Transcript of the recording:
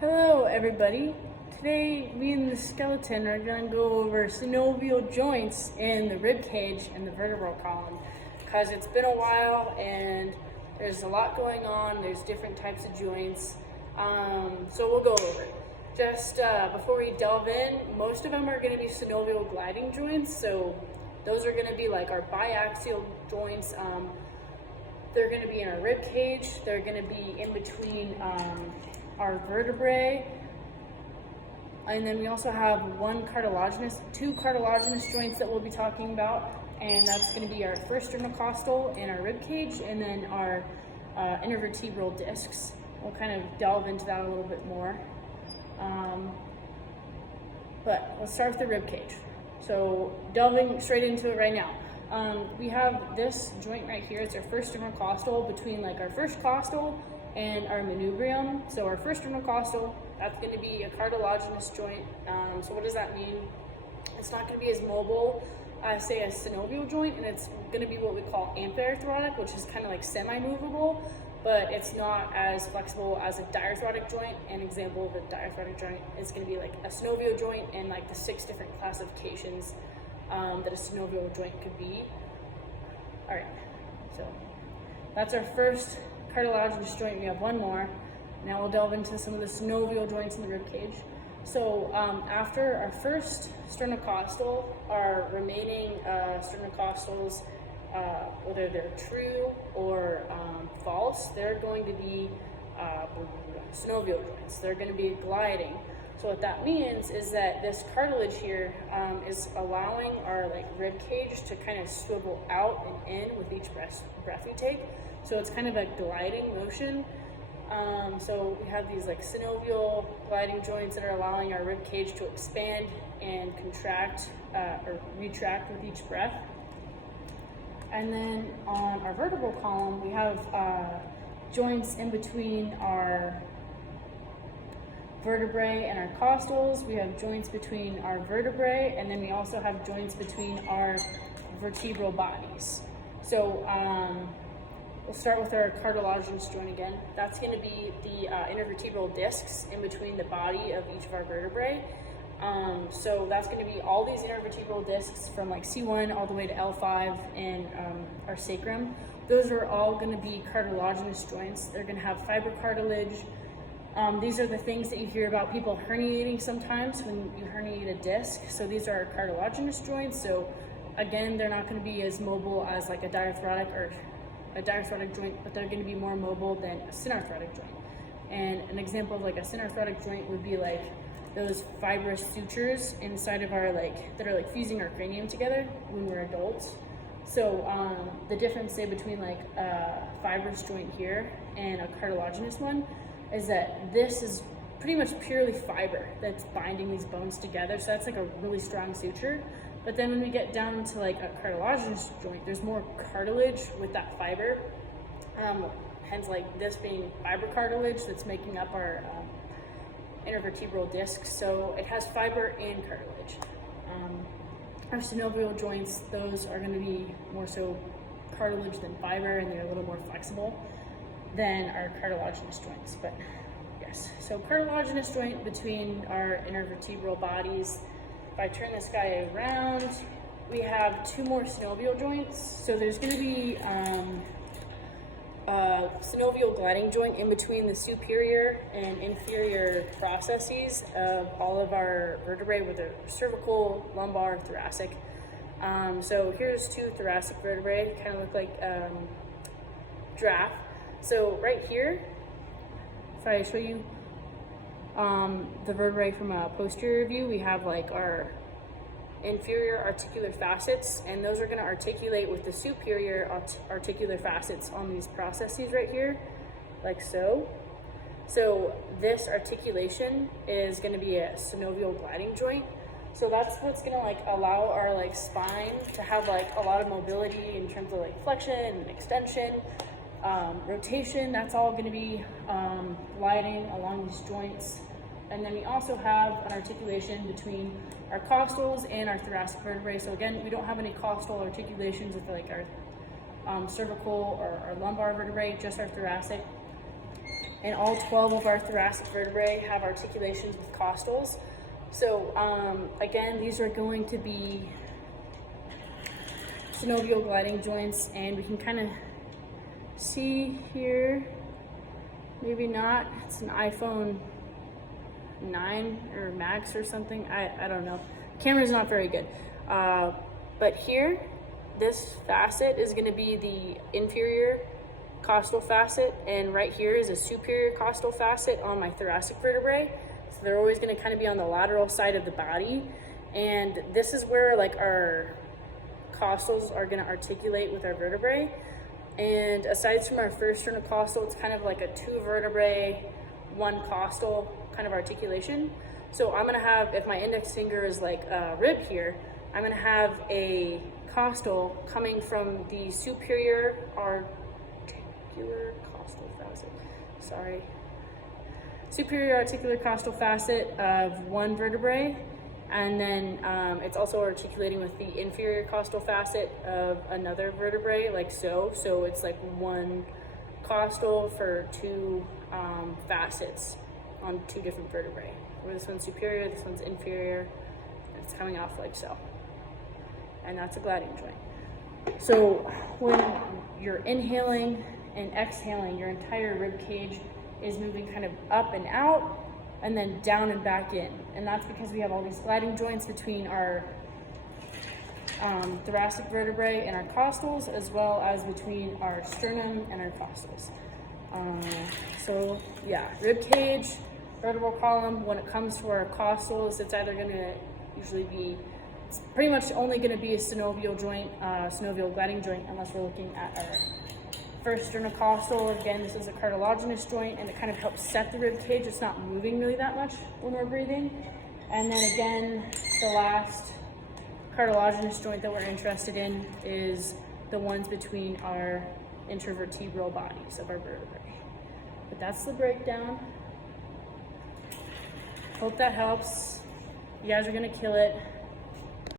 Hello everybody. Today me and the skeleton are going to go over synovial joints in the rib cage and the vertebral column because it's been a while and there's a lot going on. There's different types of joints. So we'll go over it. Just before we delve in, most of them are going to be synovial gliding joints. So those are going to be like our biaxial joints. They're going to be in our rib cage. They're going to be in between our vertebrae, and then we also have two cartilaginous joints that we'll be talking about, and that's going to be our first sternocostal and our rib cage, and then our intervertebral discs. We'll kind of delve into that a little bit more, but let's start with the rib cage. So delving straight into it right now. We have this joint right here. It's our first sternocostal between like our first costal and our manubrium. So our first sternocostal, that's going to be a cartilaginous joint. So what does that mean? It's not going to be as mobile as say a synovial joint, and it's going to be what we call amphiarthrotic, which is kind of like semi-movable, but it's not as flexible as a diarthrotic joint. An example of a diarthrotic joint is going to be like a synovial joint and like the 6 different classifications that a synovial joint could be. All right, so that's our first cartilaginous joint. We have one more. Now we'll delve into some of the synovial joints in the rib cage. So after our first sternocostal, our remaining sternocostals, whether they're true or false, they're going to be synovial joints. They're going to be gliding. So what that means is that this cartilage here is allowing our rib cage to kind of swivel out and in with each breath we take. So it's kind of a gliding motion. So we have these synovial gliding joints that are allowing our rib cage to expand and contract or retract with each breath. And then on our vertebral column, we have joints in between our vertebrae and our costals. We have joints between our vertebrae, and then we also have joints between our vertebral bodies. So we'll start with our cartilaginous joint again. That's going to be the intervertebral discs in between the body of each of our vertebrae. So that's going to be all these intervertebral discs from C1 all the way to L5 and our sacrum. Those are all going to be cartilaginous joints. They're going to have fibrocartilage. These are the things that you hear about people herniating sometimes when you herniate a disc. So these are our cartilaginous joints. So again, they're not going to be as mobile as a diarthrotic joint, but they're going to be more mobile than a synarthrotic joint. And an example of a synarthrotic joint would be those fibrous sutures inside of our that are fusing our cranium together when we're adults. So the difference, say, between a fibrous joint here and a cartilaginous one is that this is pretty much purely fiber that's binding these bones together. So that's a really strong suture. But then when we get down to a cartilaginous joint, there's more cartilage with that fiber. Hence this being fibrocartilage that's making up our intervertebral discs. So it has fiber and cartilage. Our synovial joints, those are going to be more so cartilage than fiber, and they're a little more flexible than our cartilaginous joints. But yes, so cartilaginous joint between our intervertebral bodies. If I turn this guy around, we have 2 more synovial joints. So there's going to be a synovial gliding joint in between the superior and inferior processes of all of our vertebrae, with the cervical, lumbar, thoracic. So here's 2 thoracic vertebrae, kind of look like giraffe. So right here, if I show you the vertebrae from a posterior view, we have our inferior articular facets, and those are going to articulate with the superior articular facets on these processes right here, like so. So this articulation is going to be a synovial gliding joint. So that's what's going to allow our spine to have a lot of mobility in terms of flexion and extension. Rotation, that's all going to be gliding along these joints. And then we also have an articulation between our costals and our thoracic vertebrae. So again, we don't have any costal articulations with our cervical or our lumbar vertebrae, just our thoracic. and all 12 of our thoracic vertebrae have articulations with costals. So again, these are going to be synovial gliding joints, and we can kind of see here, maybe not, it's an iPhone 9 or Max or something, I don't know. Camera's not very good. But here, this facet is gonna be the inferior costal facet, and right here is a superior costal facet on my thoracic vertebrae. So they're always gonna kind of be on the lateral side of the body. And this is where like our costals are gonna articulate with our vertebrae. And aside from our first sternocostal, it's kind of like a 2 vertebrae, 1 costal kind of articulation. So I'm gonna have, if my index finger is like a rib here, I'm gonna have a costal coming from the superior articular costal facet, superior articular costal facet of 1 vertebrae, and then it's also articulating with the inferior costal facet of another vertebrae, like so. So it's like 1 costal for 2 facets on 2 different vertebrae. Where this one's superior, this one's inferior, and it's coming off like so. And that's a gliding joint. So when you're inhaling and exhaling, your entire rib cage is moving kind of up and out, and then down and back in. And that's because we have all these gliding joints between our thoracic vertebrae and our costals, as well as between our sternum and our costals. So yeah, rib cage, vertebral column, when it comes to our costals, it's either gonna usually be, it's pretty much only gonna be a synovial joint, synovial gliding joint, unless we're looking at our first sternocostal. Again, this is a cartilaginous joint, and it kind of helps set the rib cage. It's not moving really that much when we're breathing. And then again, the last cartilaginous joint that we're interested in is the ones between our intervertebral bodies of our vertebrae. But that's the breakdown. Hope that helps. You guys are gonna kill it.